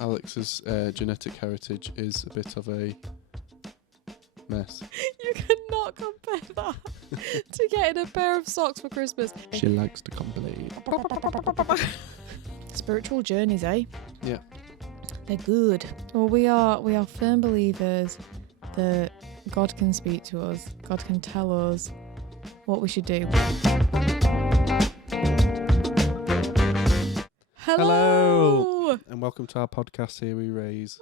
Alex's genetic heritage is a bit of a mess. You cannot compare that to getting a pair of socks for Christmas. She likes to complain. Spiritual journeys, eh? Yeah. They're good. Well, we are firm believers that God can speak to us. God can tell us what we should do. Hello! And welcome to our podcast, Here We Raise.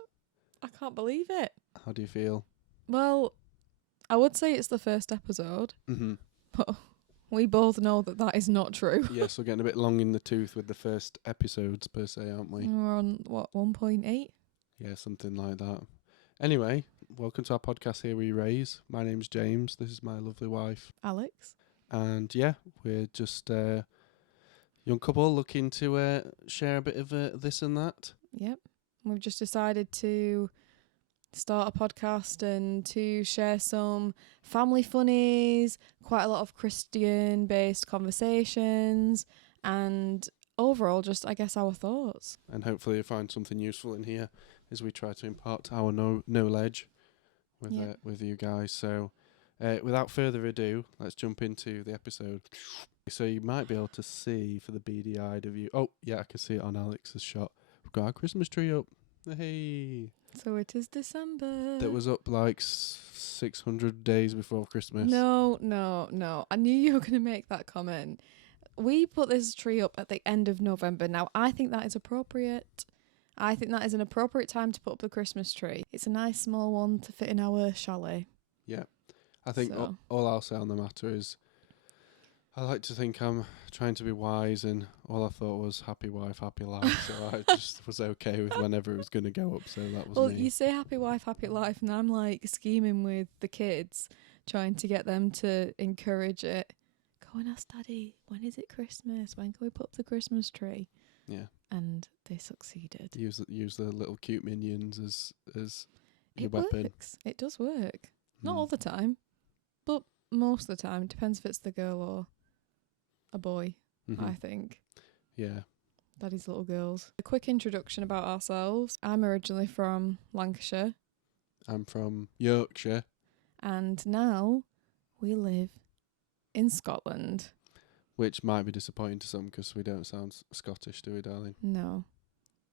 I can't believe it. How do you feel? Well, I would say it's the first episode, but we both know that that is not true. Yes, we're getting a bit long in the tooth with the first episodes per se, aren't we? We're on, 1.8? Yeah, something like that. Anyway, welcome to our podcast, Here We Raise. My name's James. This is my lovely wife. Alex. And yeah, we're just a young couple looking to share a bit of this and that. Yep. We've just decided to start a podcast and to share some family funnies, quite a lot of Christian-based conversations, and overall just, I guess, our thoughts. And hopefully you'll find something useful in here as we try to impart our knowledge with you guys. So without further ado, let's jump into the episode. So you might be able to see for the beady-eyed of you. Oh, yeah, I can see it on Alex's shot. We've got our Christmas tree up. Hey. So it is December. That was up like 600 days before Christmas. No. I knew you were going to make that comment. We put this tree up at the end of November. Now, I think that is appropriate. I think that is an appropriate time to put up the Christmas tree. It's a nice small one to fit in our chalet. Yeah. I think all I'll say on the matter is I like to think I'm trying to be wise, and all I thought was happy wife, happy life. So I just was okay with whenever it was going to go up. So that was well, me. You say happy wife, happy life, and I'm like scheming with the kids, trying to get them to encourage it. Go and ask Daddy, when is it Christmas? When can we put up the Christmas tree? Yeah. And they succeeded. Use the little cute minions as your it weapon. Works. It does work. Not all the time, but most of the time. It depends if it's the girl or a boy, I think. Yeah. Daddy's little girls. A quick introduction about ourselves. I'm originally from Lancashire. I'm from Yorkshire. And now we live in Scotland. Which might be disappointing to some because we don't sound Scottish, do we, darling? No.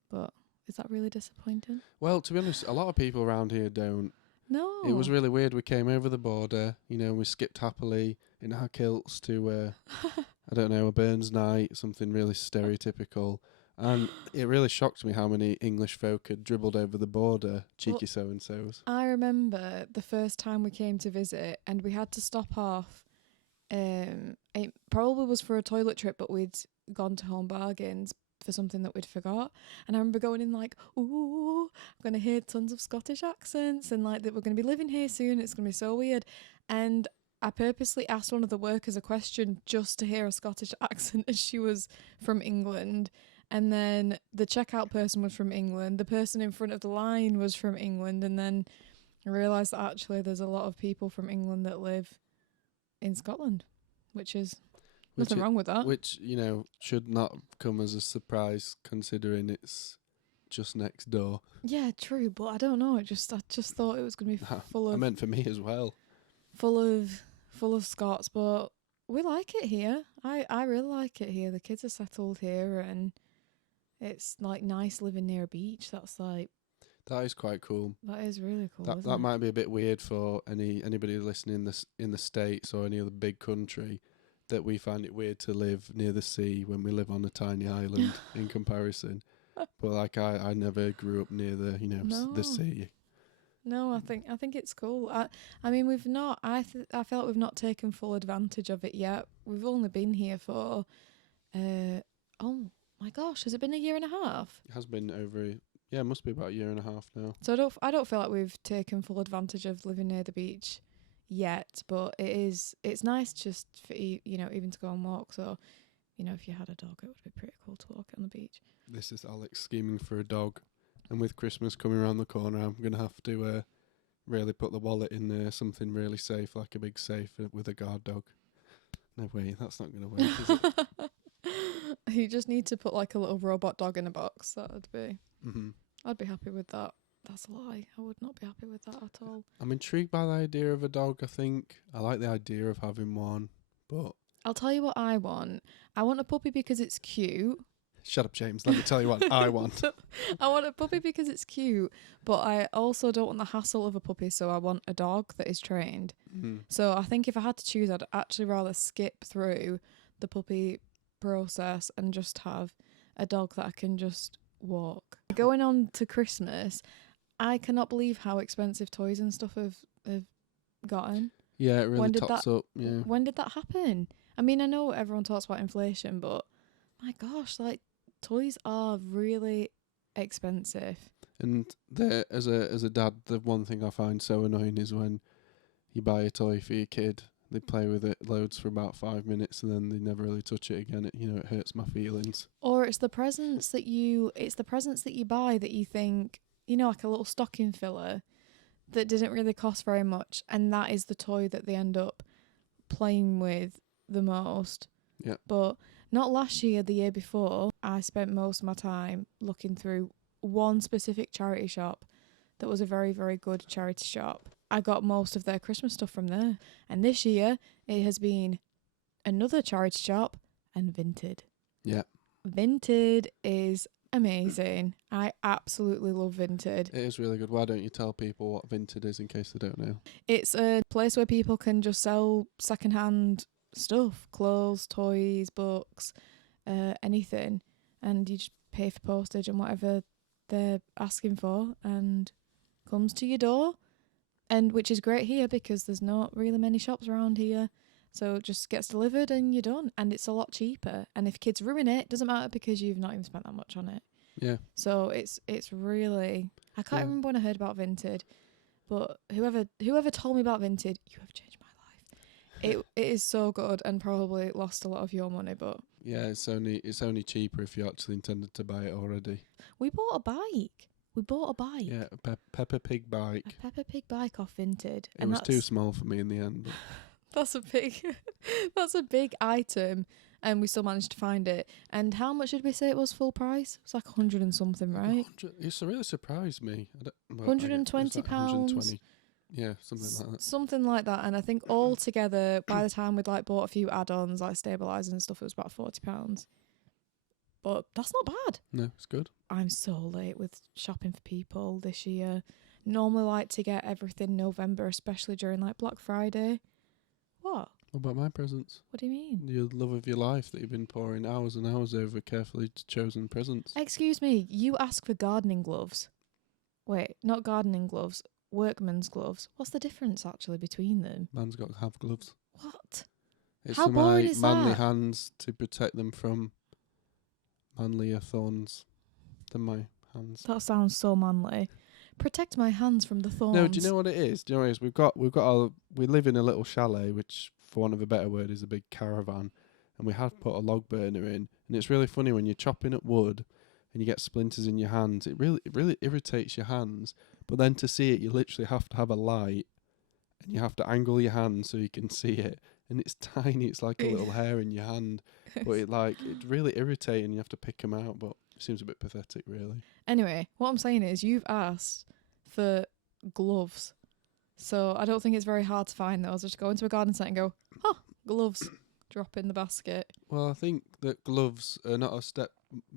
But is that really disappointing? Well, to be honest, a lot of people around here don't. No. It was really weird. We came over the border, we skipped happily in our kilts to, I don't know, a Burns night, something really stereotypical. And it really shocked me how many English folk had dribbled over the border, cheeky so-and-sos. I remember the first time we came to visit and we had to stop off. It probably was for a toilet trip, but we'd gone to Home Bargains for something that we'd forgot. And I remember going in like, ooh, I'm going to hear tons of Scottish accents and like that we're going to be living here soon. It's going to be so weird. And I purposely asked one of the workers a question just to hear a Scottish accent as she was from England. And then the checkout person was from England. The person in front of the line was from England. And then I realised that actually there's a lot of people from England that live in Scotland, which is nothing wrong with that. Which, should not come as a surprise considering it's just next door. Yeah, true, but I don't know. I just thought it was going to be full of... I meant for me as well. Full of Scots, but we like it here. I really like it here. The kids are settled here and it's like nice living near a beach. That is quite cool. That is really cool. That might be a bit weird for anybody listening in the States or any other big country, that we find it weird to live near the sea when we live on a tiny island in comparison. But like I never grew up near the the sea. No, I think it's cool. I mean we've not. I feel like we've not taken full advantage of it yet. We've only been here for, oh my gosh, has it been a year and a half? It has been it must be about a year and a half now. So I don't feel like we've taken full advantage of living near the beach yet, but it's nice just for even to go on walks, or if you had a dog it would be pretty cool to walk on the beach. This is Alex scheming for a dog, and with Christmas coming around the corner I'm going to have to really put the wallet in something really safe, like a big safe with a guard dog. No way, that's not going to work, is it? You just need to put like a little robot dog in a box. That would be I'd be happy with that. That's a lie. I would not be happy with that at all. I'm intrigued by the idea of a dog, I think. I like the idea of having one, but... I'll tell you what I want. I want a puppy because it's cute. Shut up, James. Let me tell you what I want. I want a puppy because it's cute, but I also don't want the hassle of a puppy, so I want a dog that is trained. So I think if I had to choose, I'd actually rather skip through the puppy process and just have a dog that I can just walk. Going on to Christmas, I cannot believe how expensive toys and stuff have gotten. Yeah, it really tops up. Yeah. When did that happen? I mean, I know everyone talks about inflation, but my gosh, like, toys are really expensive. And as a dad, the one thing I find so annoying is when you buy a toy for your kid, they play with it loads for about 5 minutes and then they never really touch it again. It hurts my feelings. Or it's the presents that you buy that you think, like a little stocking filler that didn't really cost very much, and that is the toy that they end up playing with the most. Yeah. But not last year, the year before, I spent most of my time looking through one specific charity shop that was a very, very good charity shop. I got most of their Christmas stuff from there. And this year, it has been another charity shop and Vinted. Yeah. Vinted is amazing. I absolutely love Vinted. It is really good. Why don't you tell people what Vinted is in case they don't know? It's a place where people can just sell secondhand stuff, clothes, toys, books, anything, and you just pay for postage and whatever they're asking for, and comes to your door, and which is great here because there's not really many shops around here, so it just gets delivered and you're done, and it's a lot cheaper. And if kids ruin it, doesn't matter because you've not even spent that much on it. Yeah. So it's really, I can't remember when I heard about Vinted, but whoever told me about Vinted, you have changed my life. It is so good, and probably lost a lot of your money, but yeah, it's only cheaper if you actually intended to buy it already. We bought a bike. Yeah, a Peppa Pig bike. A Peppa Pig bike off Vinted. It was too small for me in the end. That's a big item, and we still managed to find it. And how much did we say it was full price? It was like 100 and something, right? It really surprised me. £120. 120. Yeah, something like that. Something like that. And I think all together, by the time we'd bought a few add-ons like stabilisers and stuff, it was about £40. But that's not bad. No, it's good. I'm so late with shopping for people this year. Normally like to get everything November, especially during Black Friday. What? What about my presents? What do you mean? The love of your life that you've been pouring hours and hours over carefully chosen presents. Excuse me, you ask for gardening gloves. Wait, not gardening gloves, workman's gloves. What's the difference actually between them? Man's got to have gloves. What? It's How for boring my is manly that? hands to protect them from manlier thorns than my hands. That sounds so manly. Protect my hands from the thorns. No, do you know what it is? We live in a little chalet, which, for want of a better word, is a big caravan, and we have put a log burner in, and it's really funny when you're chopping at wood and you get splinters in your hands. It really irritates your hands. But then to see it, you literally have to have a light, and you have to angle your hand so you can see it, and it's tiny. It's like a little hair in your hand, but it's really irritating. You have to pick them out, but it seems a bit pathetic, really. Anyway, what I'm saying is you've asked for gloves. So I don't think it's very hard to find those. Just go into a garden centre and go, gloves. Drop in the basket. Well, I think that gloves are not a step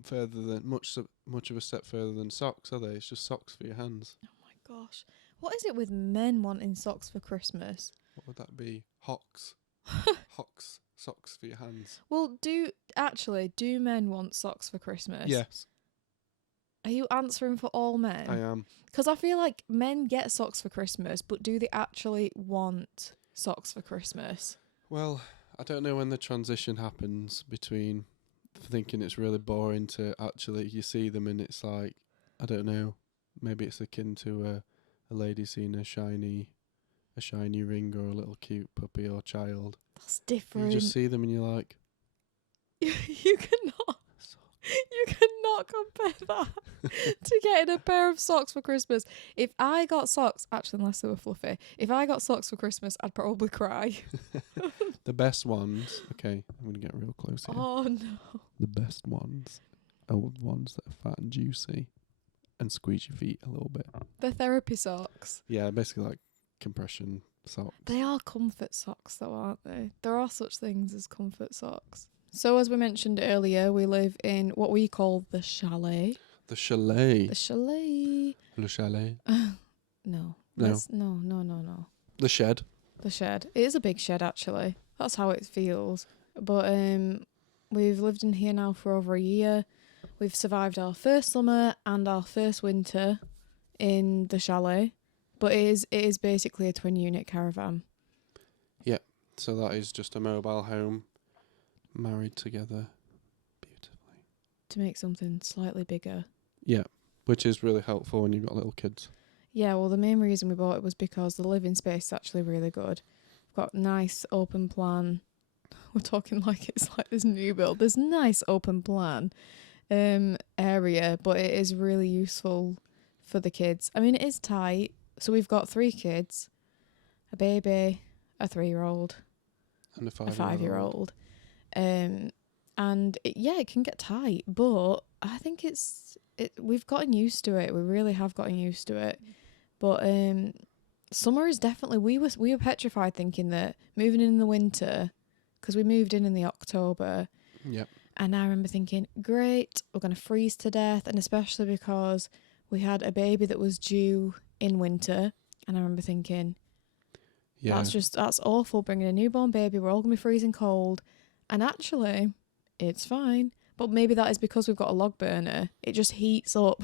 further than much of a step further than socks, are they? It's just socks for your hands. Oh my gosh. What is it with men wanting socks for Christmas? What would that be? Hocks. Hocks. Socks for your hands. Well, do men want socks for Christmas? Yes. Are you answering for all men? I am. Because I feel like men get socks for Christmas, but do they actually want socks for Christmas? Well, I don't know when the transition happens between thinking it's really boring to actually you see them and it's like, I don't know, maybe it's akin to a lady seeing a shiny ring or a little cute puppy or child. That's different. You just see them and you're like... You cannot compare that to getting a pair of socks for Christmas. If I got socks, actually unless they were fluffy, if I got socks for Christmas, I'd probably cry. The best ones, okay, I'm going to get real close here. Oh no. The best ones are the ones that are fat and juicy. and squeeze your feet a little bit. They're therapy socks. Yeah, basically like compression socks. They are comfort socks though, aren't they? There are such things as comfort socks. So as we mentioned earlier, we live in what we call the chalet. The chalet. The chalet. Le chalet. No. No. No. The shed. The shed. It is a big shed, actually. That's how it feels. But we've lived in here now for over a year. We've survived our first summer and our first winter in the chalet. But it is basically a twin unit caravan. Yeah. So that is just a mobile home married together beautifully. To make something slightly bigger. Yeah. Which is really helpful when you've got little kids. Yeah, well, the main reason we bought it was because the living space is actually really good. We've got nice open plan. We're talking like it's like this new build. There's nice open plan area, but it is really useful for the kids. I mean, it is tight. So we've got 3 kids, a baby, a 3-year-old, And a 5-year-old. a 5-year-old. And it can get tight, but I think we've gotten used to it. We really have gotten used to it. But summer is definitely, we were petrified thinking that moving in the winter, because we moved in the October. Yep. And I remember thinking, great, we're going to freeze to death. And especially because we had a baby that was due in winter. And I remember thinking, Yeah. that's awful, bringing a newborn baby. We're all going to be freezing cold. And actually, it's fine. But maybe that is because we've got a log burner. It just heats up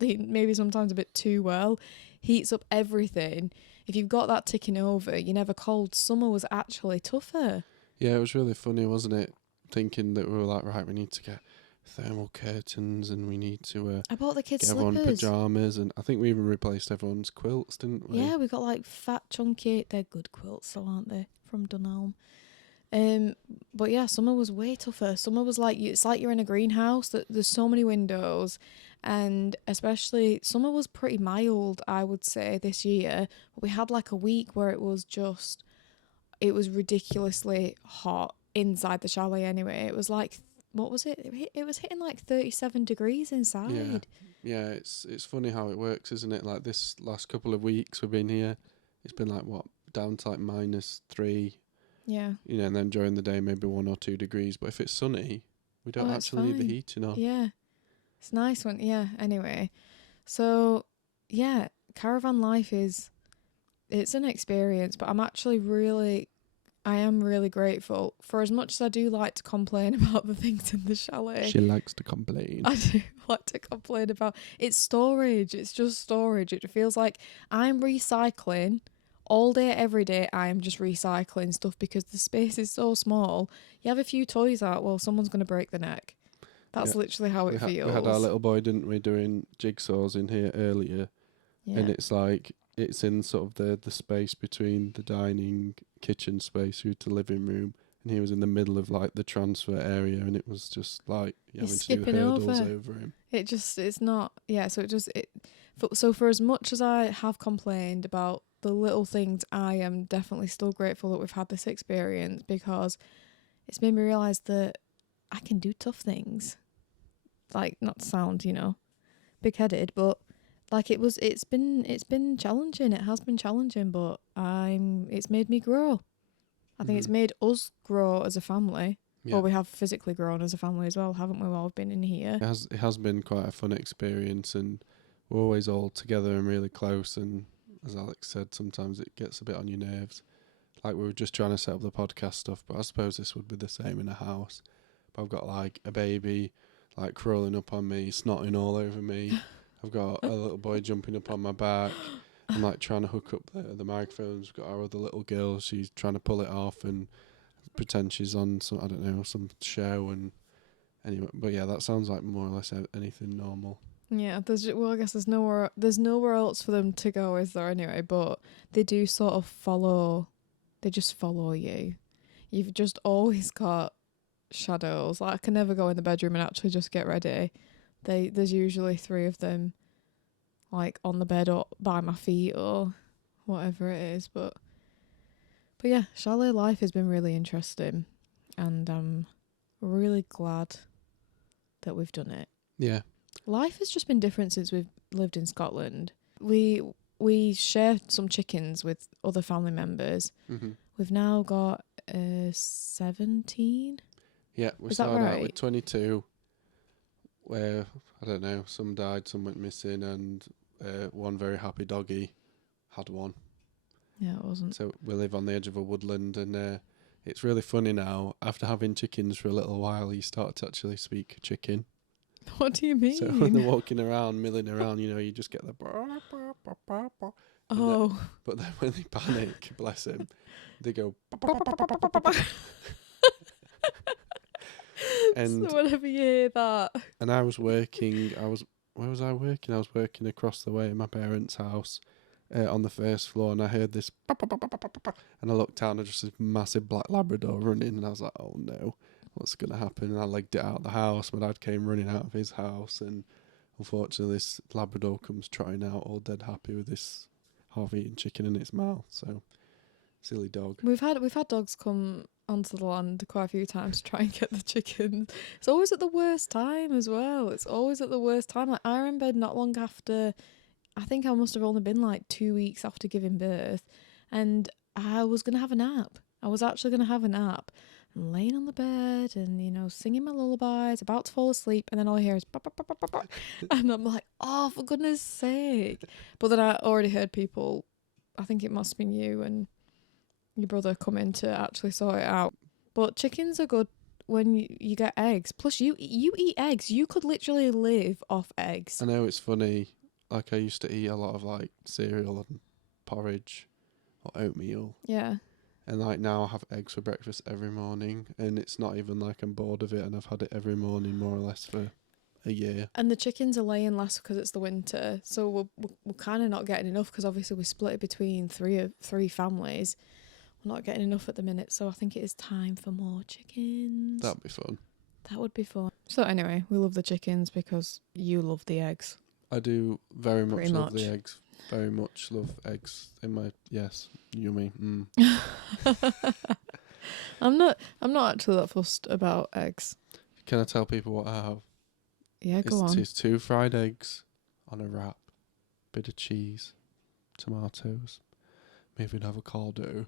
maybe sometimes a bit too well. Heats up everything. If you've got that ticking over, you're never cold. Summer was actually tougher. Yeah, it was really funny, wasn't it? Thinking that we were like, right, we need to get thermal curtains and we need to I bought the kids get everyone slippers. pyjamas, and I think we even replaced everyone's quilts, didn't we? Yeah, we got like fat, chunky. They're good quilts, though, aren't they? From Dunelm. But yeah, summer was way tougher. Summer was like it's like you're in a greenhouse. That there's so many windows, and especially summer was pretty mild, I would say, this year. But we had like a week where it was ridiculously hot inside the chalet. Anyway, it was like, what was it? It was hitting like 37 degrees inside. Yeah. It's funny how it works, isn't it? Like this last couple of weeks we've been here, it's been like down to like -3. Yeah. And then during the day maybe 1 or 2 degrees. But if it's sunny, we don't actually need the fine. heating on. Yeah. It's nice when, anyway. So, yeah, caravan life it's an experience, but I am really grateful. For as much as I do like to complain about the things in the chalet. She likes to complain. I do like to complain about, it's storage. It's just storage. It feels like I'm recycling. All day, every day, I am just recycling stuff because the space is so small. You have a few toys out, well, someone's going to break the neck. That's literally how it feels. We had our little boy, didn't we, doing jigsaws in here earlier. Yeah. And it's like, it's in sort of the space between the dining kitchen space through to living room. And he was in the middle of like the transfer area, and it was just like having to do hurdles over him. So for as much as I have complained about the little things, I am definitely still grateful that we've had this experience, because it's made me realise that I can do tough things. Like, not to sound, big-headed, but like it's been challenging. It has been challenging, but it's made me grow. I think it's made us grow as a family. Yeah. Well, we have physically grown as a family as well, haven't we? While we've been in here. It has been quite a fun experience, and we're always all together and really close. And as Alex said, sometimes it gets a bit on your nerves. Like, we were just trying to set up the podcast stuff, but I suppose this would be the same in a house. But I've got like a baby like crawling up on me, snotting all over me. I've got a little boy jumping up on my back. I'm like trying to hook up the microphones. We've got our other little girl. She's trying to pull it off and pretend she's on some show. And anyway, but yeah, that sounds like more or less anything normal. Yeah, I guess there's nowhere else for them to go, is there, anyway? But they do sort of they just follow you. You've just always got shadows. Like, I can never go in the bedroom and actually just get ready. There's usually 3 of them, like on the bed or by my feet or whatever it is. But yeah, chalet life has been really interesting, and I'm really glad that we've done it. Yeah. Life has just been different since we've lived in Scotland. We share some chickens with other family members. Mm-hmm. We've now got 17. Yeah, we Is that started out right? with 22, where, I don't know, some died, some went missing, and one very happy doggy had one. Yeah, it wasn't. So we live on the edge of a woodland, and it's really funny now. After having chickens for a little while, you start to actually speak chicken. What do you mean? So when they're walking around, milling around, you just get the... Oh. But then when they panic, bless him, they go... And so whenever you hear that. And I was working, where was I working? I was working across the way in my parents' house on the first floor, and I heard this, and I looked down, and just this massive black Labrador running, and I was like, oh no, what's going to happen? And I legged it out of the house. My dad came running out of his house, and unfortunately this Labrador comes trotting out all dead happy with this half-eaten chicken in its mouth. So, silly dog. We've had dogs come onto the land quite a few times to try and get the chickens. It's always at the worst time as well. It's always at the worst time. Like, I remember not long after, I think I must have only been like 2 weeks after giving birth, and I was going to have a nap. I was actually going to have a nap. I'm laying on the bed and, singing my lullabies, about to fall asleep, and then all I hear is bah, bah, bah, bah, bah, bah. And I'm like, oh, for goodness sake. But then I already heard people, I think it must have been you and your brother come in to actually sort it out. But chickens are good when you get eggs. Plus, you eat eggs. You could literally live off eggs. I know, it's funny. Like, I used to eat a lot of like cereal and porridge or oatmeal. Yeah. And like now I have eggs for breakfast every morning, and it's not even like I'm bored of it, and I've had it every morning more or less for a year. And the chickens are laying less because it's the winter, so we're kind of not getting enough because obviously we split it between three families. We're not getting enough at the minute, so I think it is time for more chickens. That'd be fun. That would be fun. So anyway, we love the chickens because you love the eggs. I do very much Pretty love much. the eggs. Very much love eggs in my... Yes, yummy. I'm not actually that fussed about eggs. Can I tell people what I have? Yeah, go on. It's 2 fried eggs on a wrap, bit of cheese, tomatoes, maybe an avocado,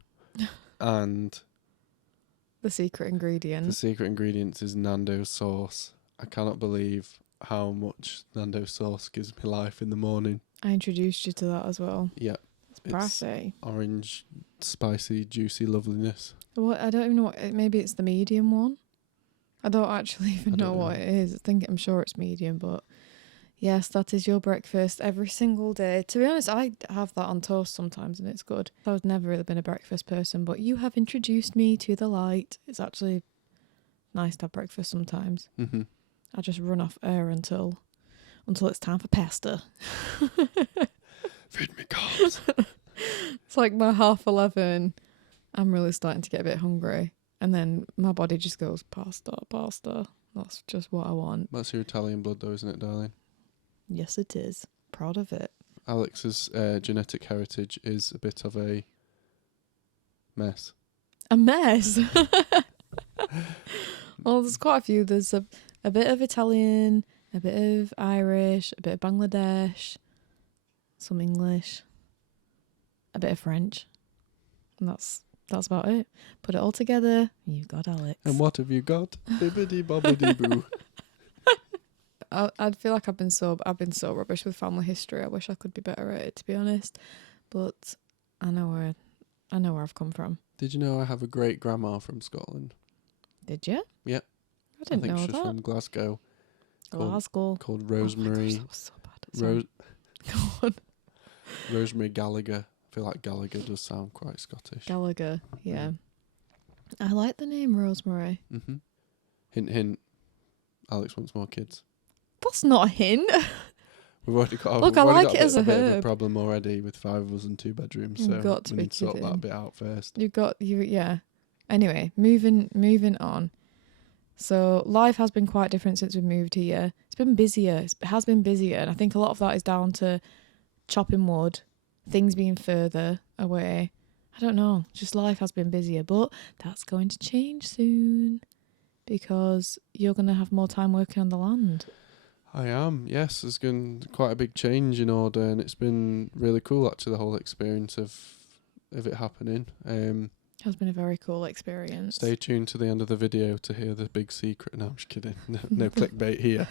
and The secret ingredient. the secret ingredient is Nando's sauce. I cannot believe how much Nando's sauce gives me life in the morning. I introduced you to that as well. Yeah. It's brassy. Orange, spicy, juicy loveliness. What? I don't even know what. Maybe it's the medium one. I don't actually even know what it is. I'm sure it's medium, but yes, that is your breakfast every single day. To be honest, I have that on toast sometimes, and it's good. I've never really been a breakfast person, but you have introduced me to the light. It's actually nice to have breakfast sometimes. Mm-hmm. I just run off air until it's time for pasta. Feed me carbs. It's like my 11:30. I'm really starting to get a bit hungry. And then my body just goes, pasta. That's just what I want. That's your Italian blood though, isn't it, darling? Yes, it is. Proud of it. Alex's genetic heritage is a bit of a mess. A mess? Well, there's quite a few. There's a bit of Italian, a bit of Irish, a bit of Bangladesh, some English, a bit of French. And that's about it. Put it all together, you've got Alex. And what have you got? Bibbidi bobbidi boo. I feel like I've been so rubbish with family history. I wish I could be better at it, to be honest. But I know where I've come from. Did you know I have a great grandma from Scotland? Did you? Yeah. I didn't think know she's that. from Glasgow. Glasgow. Called Oh my Rosemary. gosh, that was so bad. Sorry. Go on. Rosemary Gallagher. I feel like Gallagher does sound quite Scottish. Gallagher, yeah. I like the name Rosemary. Mm-hmm. Hint, hint. Alex wants more kids. That's not a hint. We've already got. Look, we've I already like got it as a bit of a herb. problem already with 5 of us and 2 bedrooms. You've So got to we be need to sort kidding. that bit out first. Yeah. Anyway, moving on. So life has been quite different since we moved here. It's been busier. It has been busier, and I think a lot of that is down to chopping wood, things being further away. I don't know. Just life has been busier, but that's going to change soon because you're going to have more time working on the land. I am, yes. There's been quite a big change in order, and it's been really cool, actually, the whole experience of it happening. Has been a very cool experience. Stay tuned to the end of the video to hear the big secret. No, I'm just kidding. No clickbait here.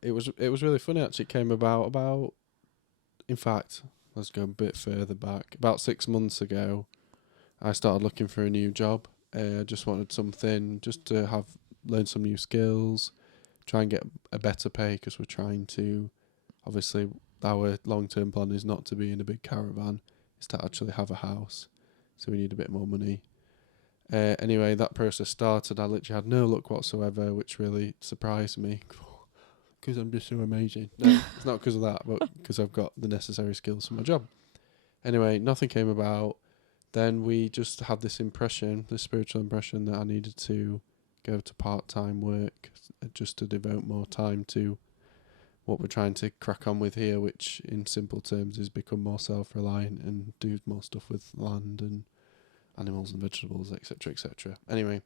It was really funny, actually. It came about, in fact, let's go a bit further back. About 6 months ago, I started looking for a new job. I just wanted something just to learn some new skills, try and get a better pay, because we're trying to, obviously, our long-term plan is not to be in a big caravan, it's to actually have a house. So we need a bit more money. Anyway, that process started. I literally had no luck whatsoever, which really surprised me, because I'm just so amazing. No, it's not because of that, but because I've got the necessary skills for my job. Anyway, nothing came about. Then we just had this spiritual impression, that I needed to go to part-time work, just to devote more time to what we're trying to crack on with here, which in simple terms is become more self-reliant and do more stuff with land and animals and vegetables, etc., etc. Anyway,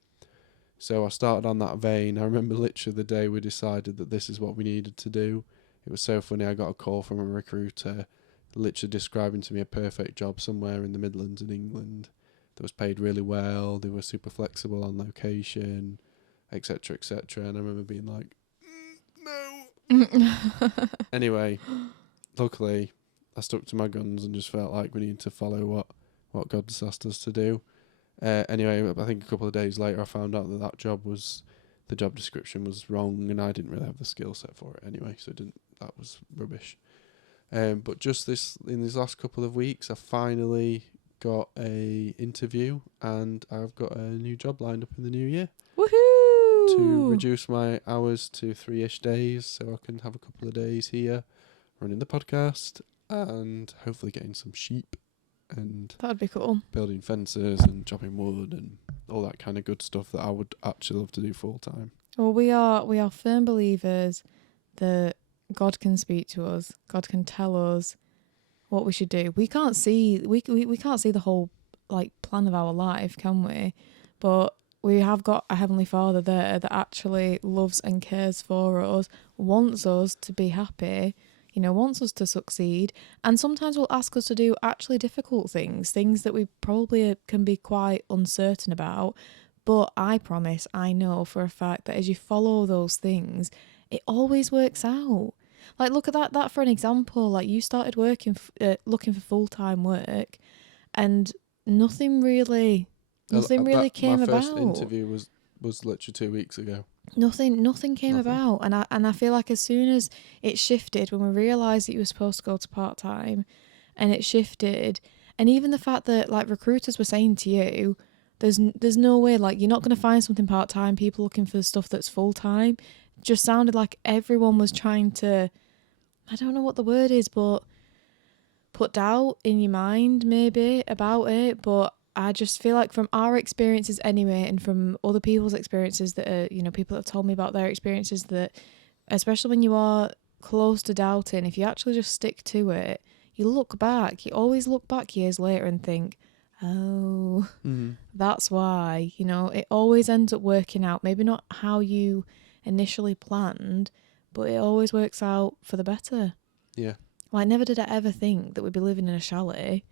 so I started on that vein. I remember literally the day we decided that this is what we needed to do. It was so funny. I got a call from a recruiter literally describing to me a perfect job somewhere in the Midlands in England that was paid really well. They were super flexible on location, etc., etc. And I remember being like, no. Anyway, luckily, I stuck to my guns and just felt like we needed to follow what God's asked us to do. Anyway, I think a couple of days later, I found out that the job description was wrong, and I didn't really have the skill set for it anyway, so that was rubbish. But just in these last couple of weeks, I finally got a interview, and I've got a new job lined up in the new year. Woohoo! To reduce my hours to 3-ish days, so I can have a couple of days here running the podcast and hopefully getting some sheep and that'd be cool. Building fences and chopping wood and all that kind of good stuff that I would actually love to do full time. Well, we are firm believers that God can speak to us. God can tell us what we should do. We can't see we can't see the whole plan of our life, can we? But we have got a Heavenly Father there that actually loves and cares for us, wants us to be happy, wants us to succeed, and sometimes will ask us to do actually difficult things that we probably can be quite uncertain about. But I promise, I know for a fact that as you follow those things, it always works out. Look at that for an example. You started working, looking for full-time work, and nothing really came about. My first interview was literally 2 weeks ago. Nothing came about, and I feel like as soon as it shifted, when we realised that you were supposed to go to part-time, and it shifted, and even the fact that recruiters were saying to you, there's no way, you're not going to find something part-time, people looking for stuff that's full-time, just sounded like everyone was trying to, I don't know what the word is, but put doubt in your mind maybe about it. But I just feel like from our experiences anyway, and from other people's experiences that are, people that have told me about their experiences, that especially when you are close to doubting, if you actually just stick to it, you always look back years later and think, oh, that's why, it always ends up working out. Maybe not how you initially planned, but it always works out for the better. Yeah. Never did I ever think that we'd be living in a chalet,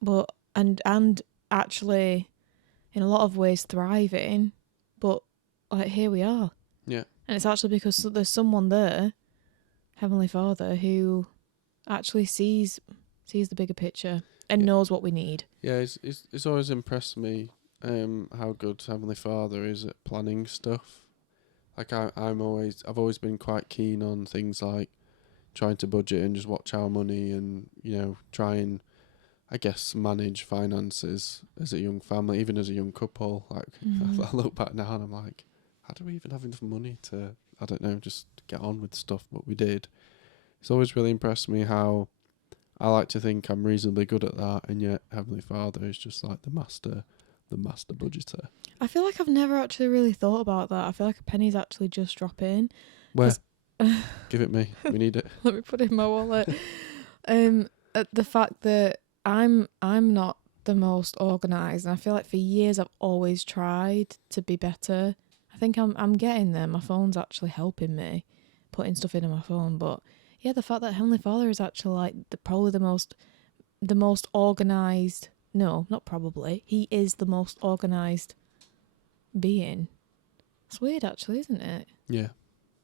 but and actually in a lot of ways thriving, but here we are. Yeah. And it's actually because there's someone there, Heavenly Father, who actually sees the bigger picture and knows what we need. Yeah, it's always impressed me how good Heavenly Father is at planning stuff. I've always been quite keen on things like trying to budget and just watch our money and, try and, I guess, manage finances as a young family, even as a young couple. I look back now and I'm like, how do we even have enough money to, I don't know, just get on with stuff? But we did. It's always really impressed me how I like to think I'm reasonably good at that, and yet Heavenly Father is just like the master budgeter. I feel like I've never actually really thought about that. I feel like a penny's actually just drop in. Where? Give it me. We need it. Let me put it in my wallet. The fact that I'm not the most organised, and I feel like for years I've always tried to be better. I I think I'm getting there. My phone's actually helping me putting stuff into my phone. But yeah, the fact that Heavenly Father is actually like probably the most organised. No, not probably. He is the most organised being. It's weird, actually, isn't it? Yeah,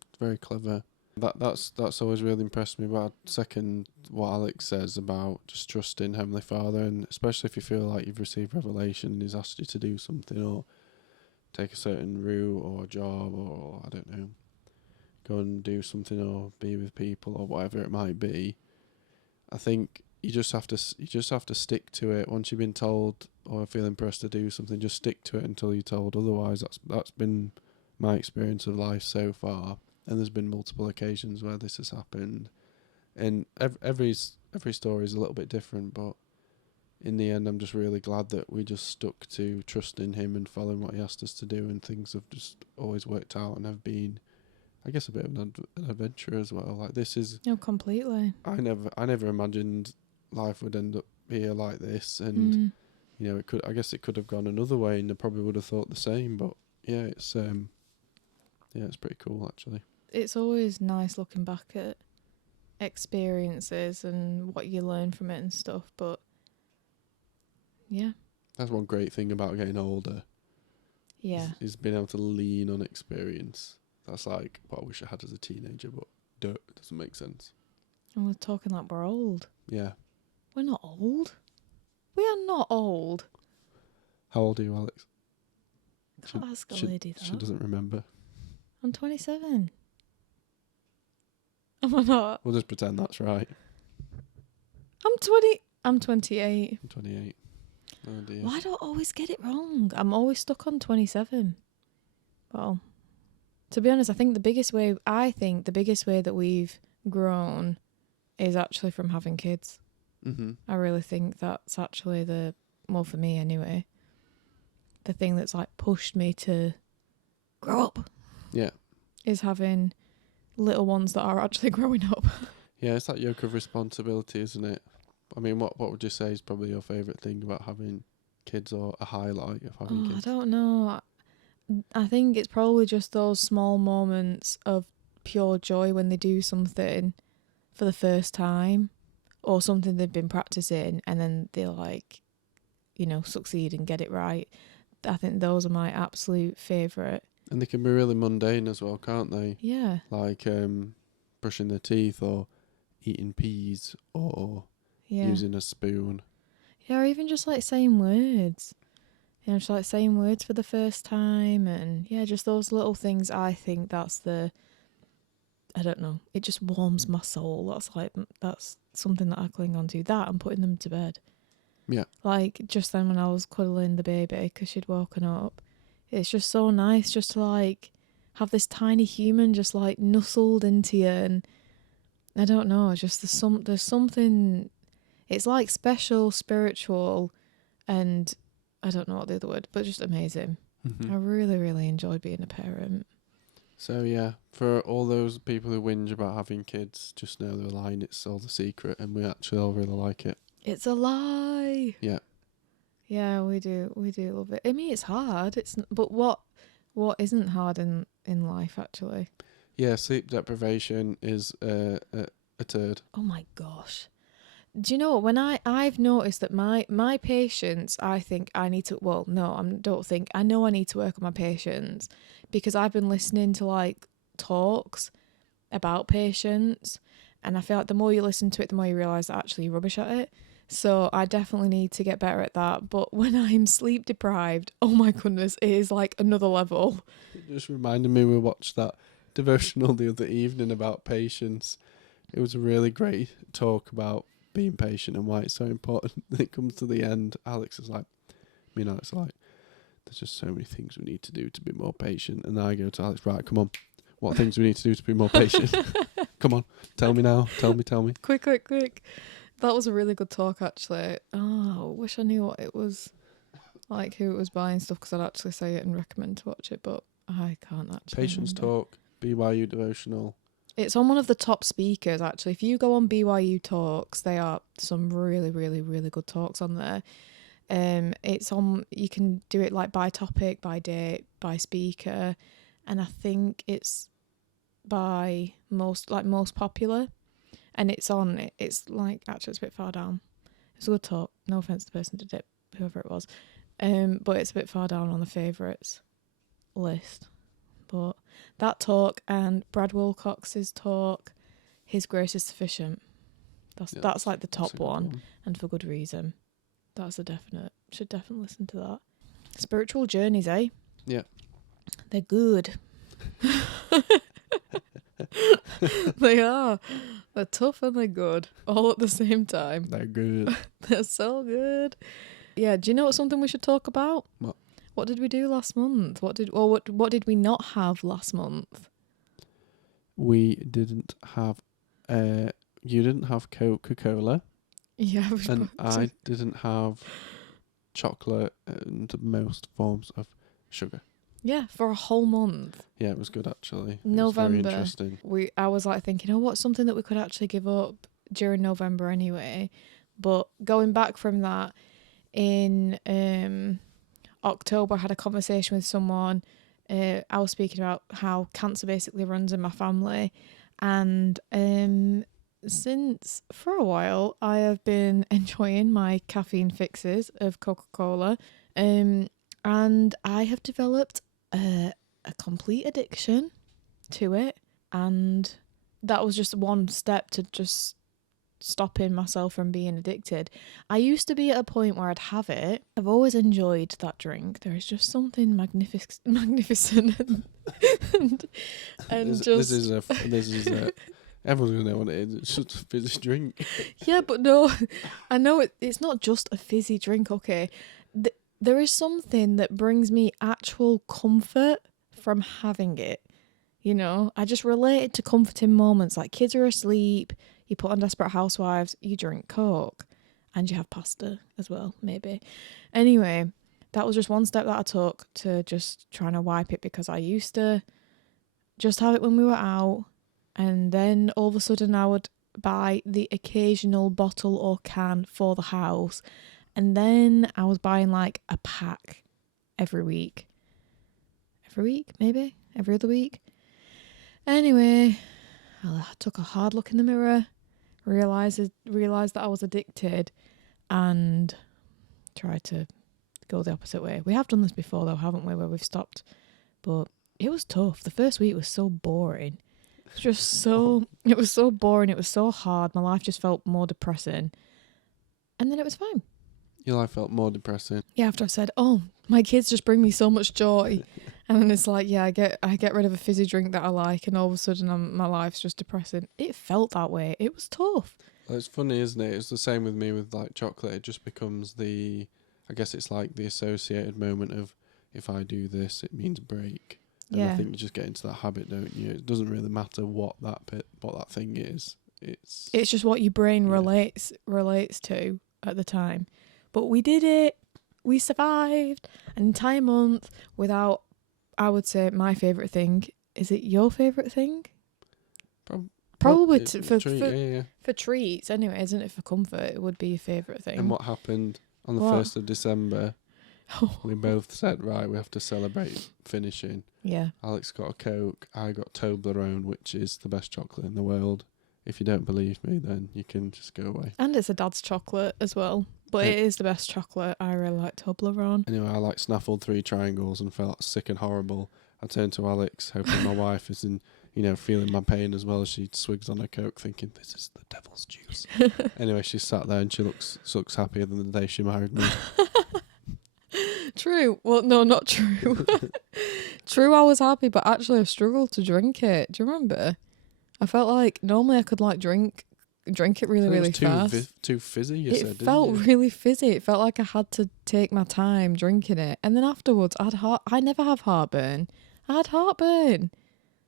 it's very clever. That's always really impressed me about second what Alex says about just trusting Heavenly Father, and especially if you feel like you've received revelation and He's asked you to do something or take a certain route or job or I don't know, go and do something or be with people or whatever it might be. I think you just have to stick to it. Once you've been told or feel impressed to do something, just stick to it until you're told otherwise. That's been my experience of life so far, and there's been multiple occasions where this has happened, and every story is a little bit different, but in the end I'm just really glad that we just stuck to trusting Him and following what He asked us to do, and things have just always worked out and have been, I guess, a bit of an adventure as well. Like this is... No, completely. I never imagined life would end up here like this, and you know, I guess it could have gone another way, and I probably would have thought the same. But yeah, it's pretty cool actually. It's always nice looking back at experiences and what you learn from it and stuff. But yeah, That's one great thing about getting older. yeah, Is being able to lean on experience. That's like what I wish I had as a teenager, but it doesn't make sense. and we're talking like we're old. Yeah. We're not old. We are not old. How old are you, Alex? Can't ask a lady that. She doesn't remember. I'm 27. Am I not? We'll just pretend that's right. I'm 20. I'm 28. I'm 28. Oh dear. Why do I always get it wrong? I'm always stuck on 27. Well, to be honest, I think the biggest way that we've grown is actually from having kids. Mm-hmm. I really think that's actually for me anyway, the thing that's like pushed me to grow up. Yeah. Is having little ones that are actually growing up. Yeah, it's that yoke of responsibility, isn't it? I mean, what would you say is probably your favourite thing about having kids, or a highlight of having kids? I don't know. I think it's probably just those small moments of pure joy when they do something for the first time, or something they've been practicing, and then they like, succeed and get it right. I think those are my absolute favourite. And they can be really mundane as well, can't they? Yeah. Like brushing their teeth, or eating peas, or using a spoon. Yeah, or even just like saying words. Just like saying words for the first time, and just those little things. I think that's I don't know, it just warms my soul. That's something that I cling on to. That and putting them to bed. Yeah. Like just then when I was cuddling the baby because she'd woken up, it's just so nice just to like have this tiny human just like nuzzled into you, and I don't know, just there's something. It's like special, spiritual, and I don't know what the other word, but just amazing. Mm-hmm. I really, really enjoy being a parent. So yeah, for all those people who whinge about having kids, just know they're lying. It's all the secret, and we actually all really like it. It's a lie. Yeah. Yeah, we do love it. I mean, it's hard. But what isn't hard in life actually? Yeah, sleep deprivation is a turd. Oh my gosh. Do you know, when I've noticed that my patience, I think I need to, well, no, I know I need to work on my patience, because I've been listening to like talks about patience, and I feel like the more you listen to it, the more you realise that actually you're rubbish at it. So I definitely need to get better at that. But when I'm sleep deprived, oh my goodness, it is like another level. It just reminded me, we watched that devotional the other evening about patience. It was a really great talk about being patient and why it's so important. Then it comes to the end, Alex is like, there's just so many things we need to do to be more patient. And then I go to Alex, right, come on, what things we need to do to be more patient? Come on, tell me now, tell me. Quick. That was a really good talk, actually. Oh, I wish I knew what it was, like who it was buying stuff, because I'd actually say it and recommend to watch it, but I can't actually Patience remember. Talk, BYU devotional. It's on one of the top speakers, actually. If you go on BYU Talks, they are some really, really, really good talks on there. It's on, you can do it like by topic, by date, by speaker. and I think it's by most popular, and it's like actually it's a bit far down. It's a good talk. No offense to the person who did it, whoever it was, but it's a bit far down on the favourites list. But that talk and Brad Wilcox's talk, His Grace is Sufficient. That's like the top one, and for good reason. That's a definite. Should definitely listen to that. Spiritual journeys, eh? Yeah. They're good. They are. They're tough and they're good, all at the same time. They're good. They're so good. Yeah. Do you know what something we should talk about? What? What did we do last month? What did we not have last month? We didn't have. You didn't have Coca-Cola. Yeah. And I didn't have chocolate and most forms of sugar. Yeah, for a whole month. Yeah, it was good actually. November. It was very interesting. I was like thinking, oh, what's something that we could actually give up during November anyway? But going back from that, in October, I had a conversation with someone. I was speaking about how cancer basically runs in my family, and since for a while I have been enjoying my caffeine fixes of Coca-Cola, and I have developed a complete addiction to it, and that was just one step to just stopping myself from being addicted. I used to be at a point where I'd have it. I've always enjoyed that drink. There is just something magnificent and this is a everyone's gonna know what it is. It's just a fizzy drink. Yeah, but no, I know it's not just a fizzy drink. Okay, there is something that brings me actual comfort from having it. You know, I just relate it to comforting moments, like kids are asleep, you put on Desperate Housewives, you drink Coke, and you have pasta as well, maybe. Anyway, that was just one step that I took to just trying to wipe it, because I used to just have it when we were out, and then all of a sudden I would buy the occasional bottle or can for the house, and then I was buying like a pack every week. Every week, maybe? Every other week? Anyway, I took a hard look in the mirror, realised that I was addicted, and tried to go the opposite way. We have done this before though, haven't we, where we've stopped, but it was tough. The first week was so boring. It was so boring, it was so hard, my life just felt more depressing, and then it was fine. Your life felt more depressing. Yeah, after I've said, oh, my kids just bring me so much joy. And then it's like, yeah, I get rid of a fizzy drink that I like, and all of a sudden my life's just depressing. It felt that way. It was tough. Well, it's funny, isn't it? It's the same with me with like chocolate. It just becomes I guess it's like the associated moment of, if I do this, it means break. And Yeah. I think you just get into that habit, don't you? It doesn't really matter what that thing is. It's just what your brain relates to at the time. But we did it. We survived an entire month without, I would say, my favourite thing. Is it your favourite thing? Probably for treats anyway, isn't it? For comfort, it would be your favourite thing. And what happened on the 1st of December? We both said, right, we have to celebrate finishing. Yeah. Alex got a Coke. I got Toblerone, which is the best chocolate in the world. If you don't believe me, then you can just go away. And it's a dad's chocolate as well. But it is the best chocolate. I really like Toblerone. Anyway, I like snaffled 3 triangles and felt sick and horrible. I turned to Alex, hoping my wife is feeling my pain as well as she swigs on her Coke, thinking, this is the devil's juice. Anyway, she sat there and she looks happier than the day she married me. True. Well, no, not true. True, I was happy, but actually I struggled to drink it. Do you remember? I felt like normally I could like drink it really fast. Too fizzy, you said, didn't you? It felt really fizzy. It felt like I had to take my time drinking it. And then afterwards, I never have heartburn. I had heartburn.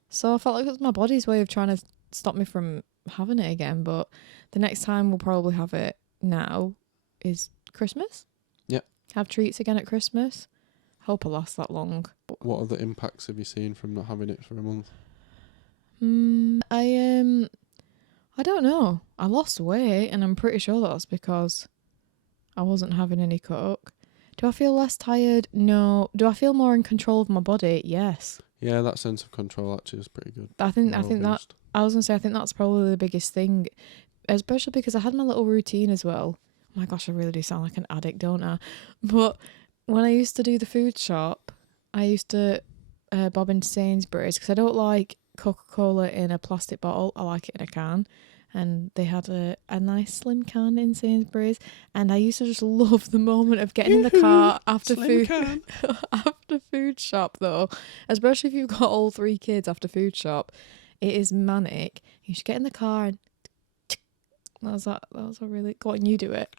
So I felt like it was my body's way of trying to stop me from having it again. But the next time we'll probably have it now is Christmas. Yeah. Have treats again at Christmas. Hope it lasts that long. What other impacts have you seen from not having it for a month? I don't know. I lost weight, and I'm pretty sure that's because I wasn't having any Coke. Do I feel less tired? No. Do I feel more in control of my body? Yes. Yeah, that sense of control actually is pretty good. I think that Well-boost. I was gonna say I think that's probably the biggest thing, especially because I had my little routine as well. Oh my gosh, I really do sound like an addict, don't I? But when I used to do the food shop, I used to bob into Sainsbury's because I don't like Coca-Cola in a plastic bottle. I like it in a can. And they had a nice slim can in Sainsbury's, and I used to just love the moment of getting in the car after Slim food can. after food shop though, especially if you've got all 3 kids after food shop. It is manic. You should get in the car and that was a really go on, you do it.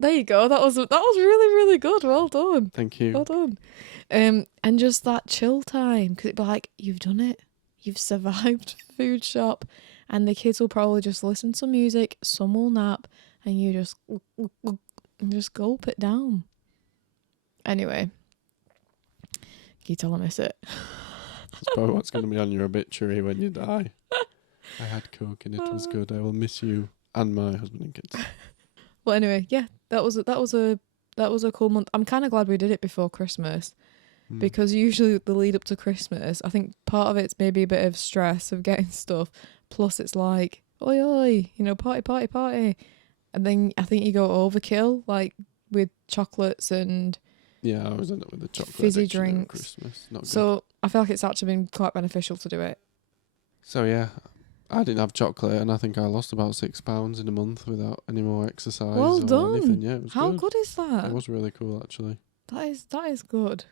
There you go. That was really, really good. Well done. Thank you. Well done. And just that chill time, because it'd be like, you've done it. You've survived food shop, and the kids will probably just listen to music. Some will nap, and you just gulp it down. Anyway, can you tell I miss it? That's probably what's going to be on your obituary when you die. I had Coke and it was good. I will miss you and my husband and kids. Well, anyway, yeah, that was a cool month. I'm kind of glad we did it before Christmas. Because usually the lead up to Christmas, I think part of it's maybe a bit of stress of getting stuff. Plus it's like, oi, oi, party, party, party. And then I think you go overkill, like with chocolates and Yeah, I always end up with the chocolate fizzy addiction over drinks. Christmas. Not good. So I feel like it's actually been quite beneficial to do it. So yeah, I didn't have chocolate, and I think I lost about £6 in a month without any more exercise Well or done. anything. Yeah, it was How good. good is that? It was really cool, actually. That is good.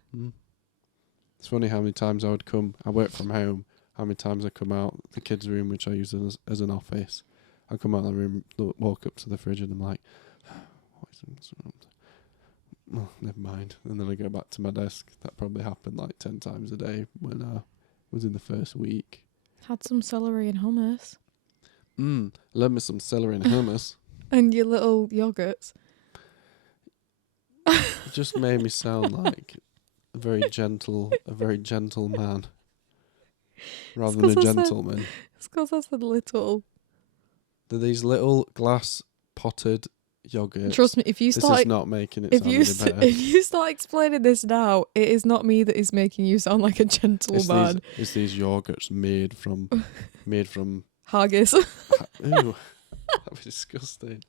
It's funny how many times I would come. I work from home. How many times I come out the kids' room, which I use as an office. I come out of the room, walk up to the fridge, and I'm like, "What is in this room?" Oh, never mind. And then I go back to my desk. That probably happened like 10 times a day when I was in the first week. Had some celery and hummus. Love me some celery and hummus. And your little yogurts. It just made me sound like a very gentle man, rather than a gentleman. It's because I said little. They're these little glass potted yogurts. Trust me, if you This start, is not making it sound any better. if you start explaining this now, it is not me that is making you sound like a gentleman. It's these yogurts made from Haggis. Ew, that'd be disgusting.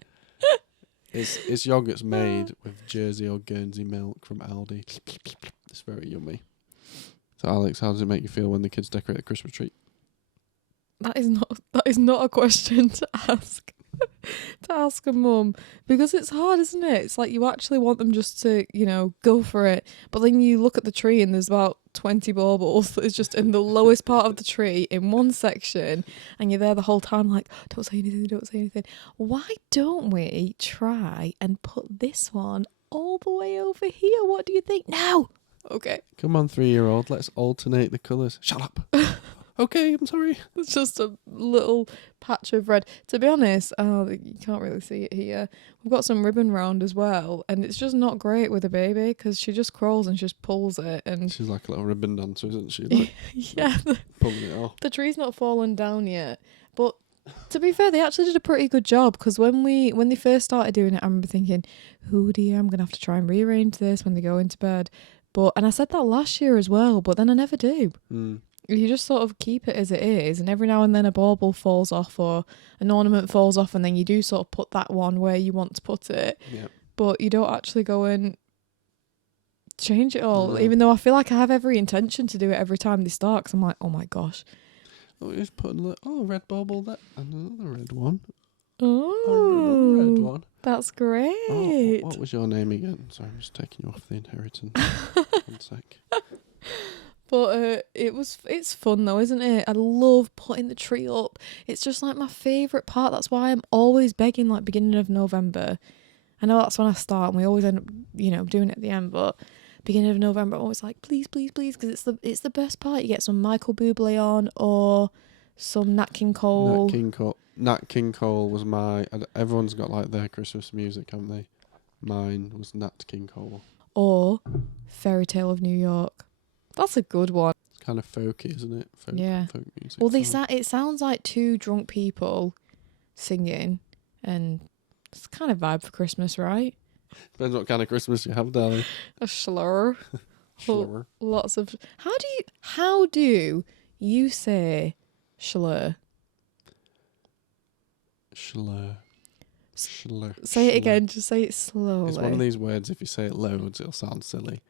It's yogurts made with Jersey or Guernsey milk from Aldi. It's very yummy. So Alex, how does it make you feel when the kids decorate the Christmas tree? That is not a question to ask. To ask a mum, because it's hard, isn't it? It's like you actually want them just to, go for it, but then you look at the tree and there's about 20 baubles that is just in the lowest part of the tree in one section, and you're there the whole time like, don't say anything. Why don't we try and put this one all the way over here? What do you think? No. Okay. Come on, 3-year-old, let's alternate the colours. Shut up. Okay, I'm sorry. It's just a little patch of red. To be honest, you can't really see it here. We've got some ribbon round as well, and it's just not great with a baby because she just crawls and just pulls it. And She's like a little ribbon dancer, isn't she? Like, yeah, pulling it off. the tree's not fallen down yet. But to be fair, they actually did a pretty good job because when they first started doing it, I remember thinking, oh dear, I'm going to have to try and rearrange this when they go into bed. And I said that last year as well, but then I never do. You just sort of keep it as it is, and every now and then a bauble falls off or an ornament falls off, and then you do sort of put that one where you want to put it. Yeah. But you don't actually go and change it all, No. even though I feel like I have every intention to do it every time they start, because I'm like, oh my gosh. Oh, you just put a red bauble there and another red one. Oh, Another red one. that's great. Oh, what was your name again? Sorry, I'm just taking you off the inheritance. 1 sec. But it's fun though, isn't it? I love putting the tree up. It's just like my favourite part. That's why I'm always begging like beginning of November. I know that's when I start and we always end up, doing it at the end, but beginning of November I'm always like, please, please, please, because it's the best part. You get some Michael Bublé on or some Nat King Cole. Nat King Cole was everyone's got like their Christmas music, haven't they? Mine was Nat King Cole. Or Fairy Tale of New York. That's a good one. It's kind of folky, isn't it? Folk music. Well, it sounds like 2 drunk people singing, and it's kind of vibe for Christmas, right? Depends what kind of Christmas you have, darling. A slur. Schlur. Lots of. How do you say slur? Schlur. Schlur. Say it Schlur. again. Just say it slowly. It's one of these words, if you say it loads, it'll sound silly.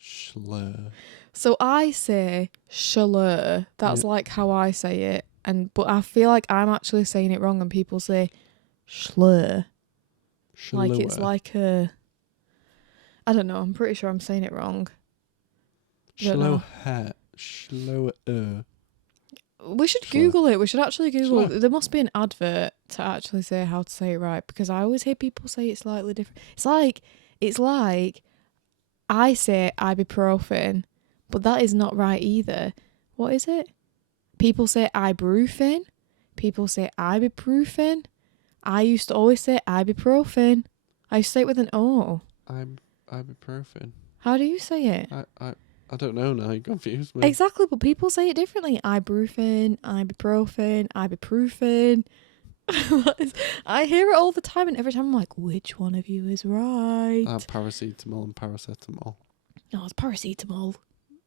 Schlur. So I say slur. That's like how I say it, but I feel like I'm actually saying it wrong, and people say slur. Like it's like a. I don't know. I'm pretty sure I'm saying it wrong. Slower. We should Slur. Google it. We should actually Google. Slur. There must be an advert to actually say how to say it right, because I always hear people say it slightly different. It's like I say ibuprofen, but that is not right either. What is it? People say ibuprofen. People say ibuprofen. I used to always say ibuprofen. I used to say it with an O. Ibuprofen. How do you say it? I don't know now. You confused me. Exactly, but people say it differently. Ibuprofen, ibuprofen, ibuprofen. I hear it all the time, and every time I'm like, which one of you is right? Paracetamol and paracetamol. No, it's paracetamol.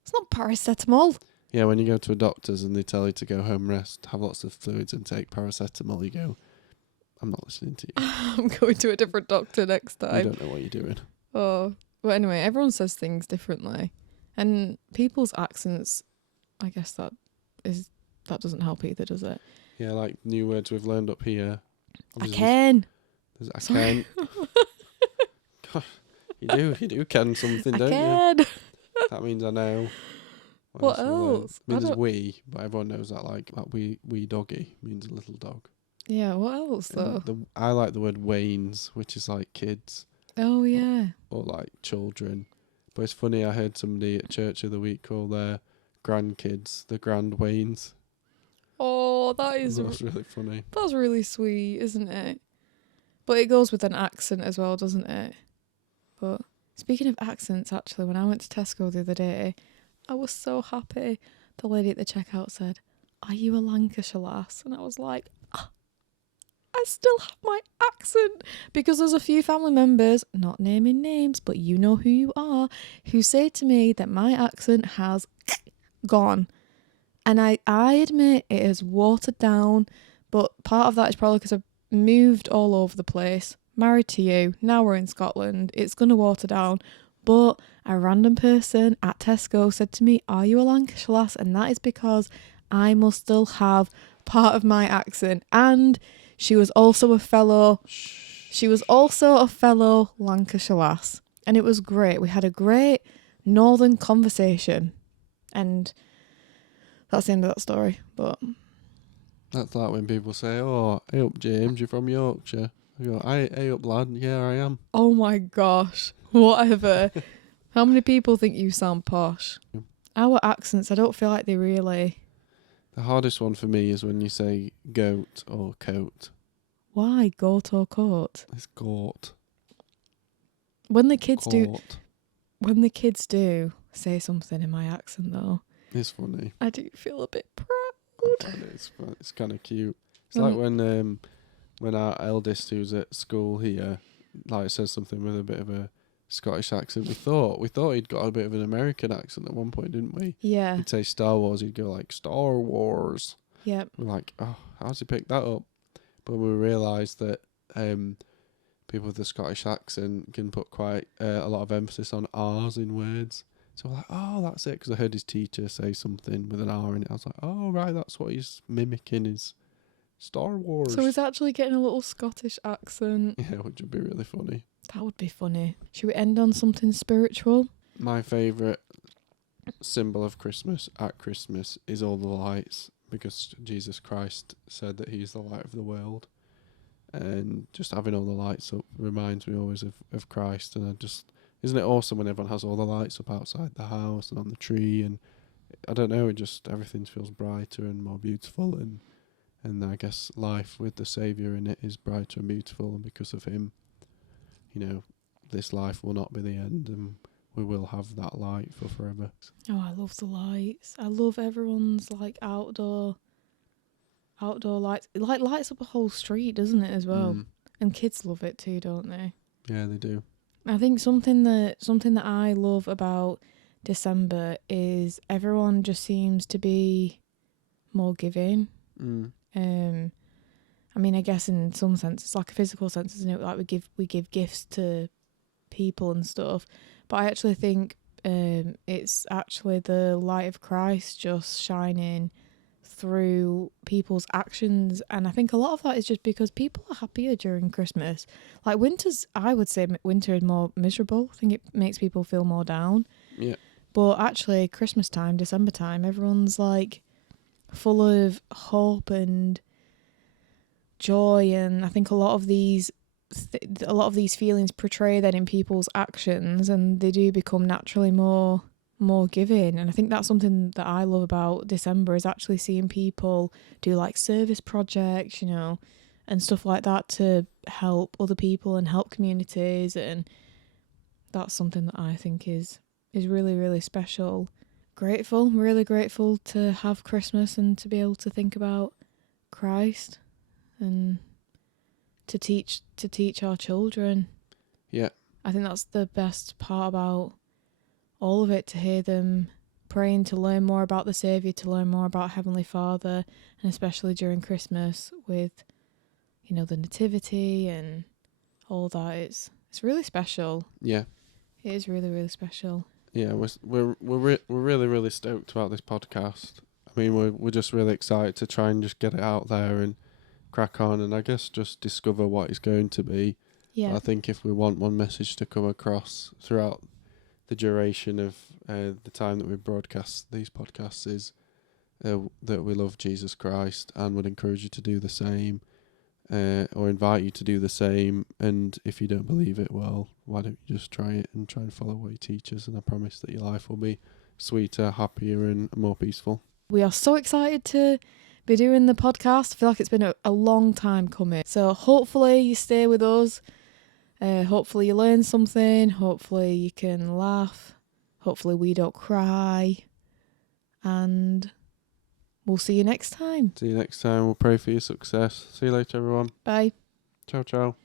It's not paracetamol. Yeah, when you go to a doctor's and they tell you to go home, rest, have lots of fluids and take paracetamol, you go, I'm not listening to you. I'm going to a different doctor next time. You don't know what you're doing. Oh, well, anyway, everyone says things differently. And people's accents, I guess that doesn't help either, does it? Yeah, like new words we've learned up here. I can. I can. God, you do can something, don't you? That means I know. What else? It means we, but everyone knows that like wee doggy means a little dog. Yeah, what else though? I like the word wains, which is like kids. Oh yeah. Or like children. But it's funny, I heard somebody at church of the week call their grandkids the grand wains. Oh, that's really funny. That's really sweet, isn't it? But it goes with an accent as well, doesn't it? But speaking of accents, actually, when I went to Tesco the other day, I was so happy. The lady at the checkout said, "Are you a Lancashire lass?" And I was like, I still have my accent, because there's a few family members, not naming names, but you know who you are, who say to me that my accent has gone. And I admit it is watered down, but part of that is probably because I've moved all over the place, married to you, now we're in Scotland, it's going to water down. But a random person at Tesco said to me, "Are you a Lancashire lass?" And that is because I must still have part of my accent. And she was also a fellow Lancashire lass. And it was great. We had a great northern conversation. And that's the end of that story. But that's like when people say, "Oh, hey up James, you're from Yorkshire." I go, hey up lad, yeah I am. Oh my gosh, whatever. How many people think you sound posh? Our accents, I don't feel like they really... The hardest one for me is when you say goat or coat. Why goat or coat? It's goat. When the kids do say something in my accent though, it's funny. I do feel a bit proud. It's kind of cute. It's like when our eldest, who's at school here, like says something with a bit of a Scottish accent. We thought he'd got a bit of an American accent at one point, didn't we? Yeah. He'd say Star Wars, he'd go like Star Wars. Yep. We're like, oh, how's he picked that up? But we realised that people with the Scottish accent can put quite a lot of emphasis on R's in words. So we're like, oh, that's it, because I heard his teacher say something with an R in it. I was like, oh, right, that's what he's mimicking is Star Wars. So he's actually getting a little Scottish accent. Yeah, which would be really funny. That would be funny. Should we end on something spiritual? My favourite symbol of Christmas at Christmas is all the lights, because Jesus Christ said that he's the light of the world. And just having all the lights up reminds me always of Christ. And isn't it awesome when everyone has all the lights up outside the house and on the tree? And I don't know, everything feels brighter and more beautiful. And I guess life with the Saviour in it is brighter and beautiful. And because of him, this life will not be the end, and we will have that light for forever. Oh, I love the lights. I love everyone's like outdoor lights. It like lights up a whole street, doesn't it, as well? And kids love it too, don't they? Yeah, they do. I think something that I love about December is everyone just seems to be more giving. I mean, I guess in some sense it's like a physical sense, isn't it? Like we give gifts to people and stuff, but I actually think it's actually the light of Christ just shining through people's actions, and I think a lot of that is just because people are happier during Christmas. Like I would say winter is more miserable. I think it makes people feel more down. Yeah. But actually, Christmas time, December time, everyone's like full of hope and joy, and I think a lot of these feelings portray that in people's actions, and they do become naturally more giving. And I think that's something that I love about December, is actually seeing people do like service projects, you know, and stuff like that to help other people and help communities, and that's something that I think is really, really special. Really grateful to have Christmas and to be able to think about Christ and to teach our children. Yeah. I think that's the best part about all of it, to hear them praying, to learn more about the Saviour, to learn more about Heavenly Father, and especially during Christmas with, you know, the Nativity and all that. It's really special. Yeah. It is really, really special. Yeah, we're really, really stoked about this podcast. I mean, we're just really excited to try and just get it out there and crack on, and I guess just discover what it's going to be. Yeah. But I think if we want one message to come across throughout the duration of the time that we broadcast these podcasts is that we love Jesus Christ and would encourage you to do the same, or invite you to do the same. And if you don't believe it, well, why don't you just try it and try and follow what he teaches, and I promise that your life will be sweeter, happier and more peaceful. We are so excited to be doing the podcast. I feel like it's been a long time coming. So hopefully you stay with us. Hopefully you learn something. Hopefully you can laugh. Hopefully we don't cry. And we'll see you next time. See you next time. We'll pray for your success. See you later, everyone. Bye. Ciao, ciao.